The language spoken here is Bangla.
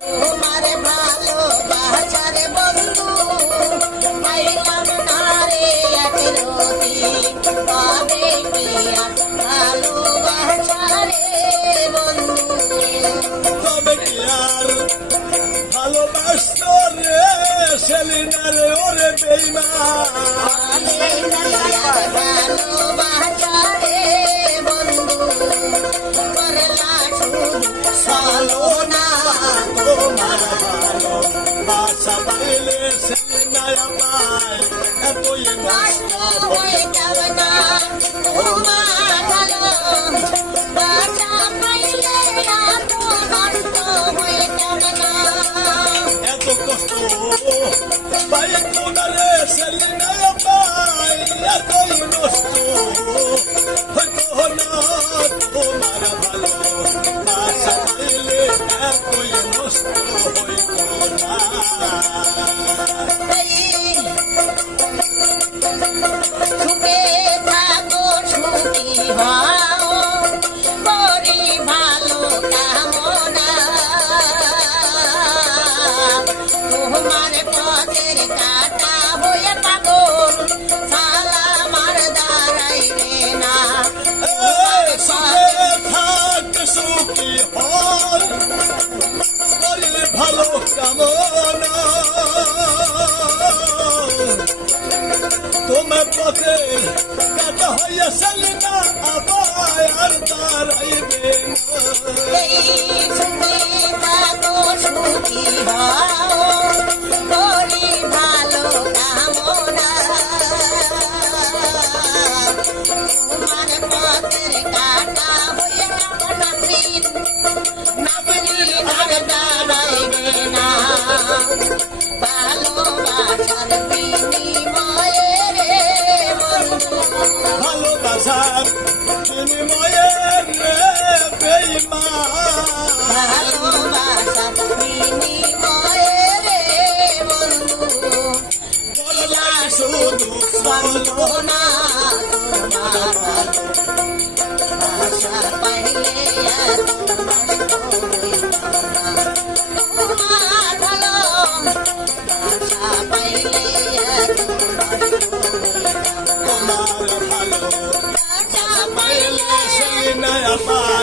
তোমার ভালোবাসার বন্ধু পাইলাম না রে এক রতি কবে কি আর ভালোবাসা রে বন্ধু তবে কি আর ভালোবাসতো রে সেলিনা রে ওরে বেঈমান ভালোবাসা রে বন্ধু করলা শুধু ছলনা তোমার ভালোবাসা পাইলে সেলিনা পায় এতই কষ্ট হয়ে যাবে না তোমার ভালোবাসা পাইলে এত নষ্ট হয়ে যাবে না এত কষ্ট পাই তোমারে সেলিনা পায় এতই নষ্ট হইতো না তোমার ভালোবাসা পাইলে এতই নষ্ট হইতো না সুখে থাকো সুখী হও করি ভালো কামনা তোমার পথের কাটা হয়ে পাগল সালামার দাঁড়াইবে না সুখে থাক সুখী হন করি ভালো কামনা তোমার পথে কাটা হইয়া সেলিনা আবার আর দাঁড়াইবে না সুখে থাকো সুখী হও করি ভালো কামনা তোমার পথের কাটা হয়ে নাসির আর দাঁড়াইবে না ভালোবাসার বিনিময়ে রে বন্ধু ভালোবাসার বিনিময়ে রে বেঈমান ভালোবাসার বিনিময়ে রে বন্ধু বললা শুধু বন্ধনা তোমার ভালোবাসা পাইলে এত নষ্ট হইত না তোমার ভালোবাসা পাইলে এত নষ্ট হইত না তোমার ভালো ভালোবাসা পাইলে পাইলে সেলিনা পায়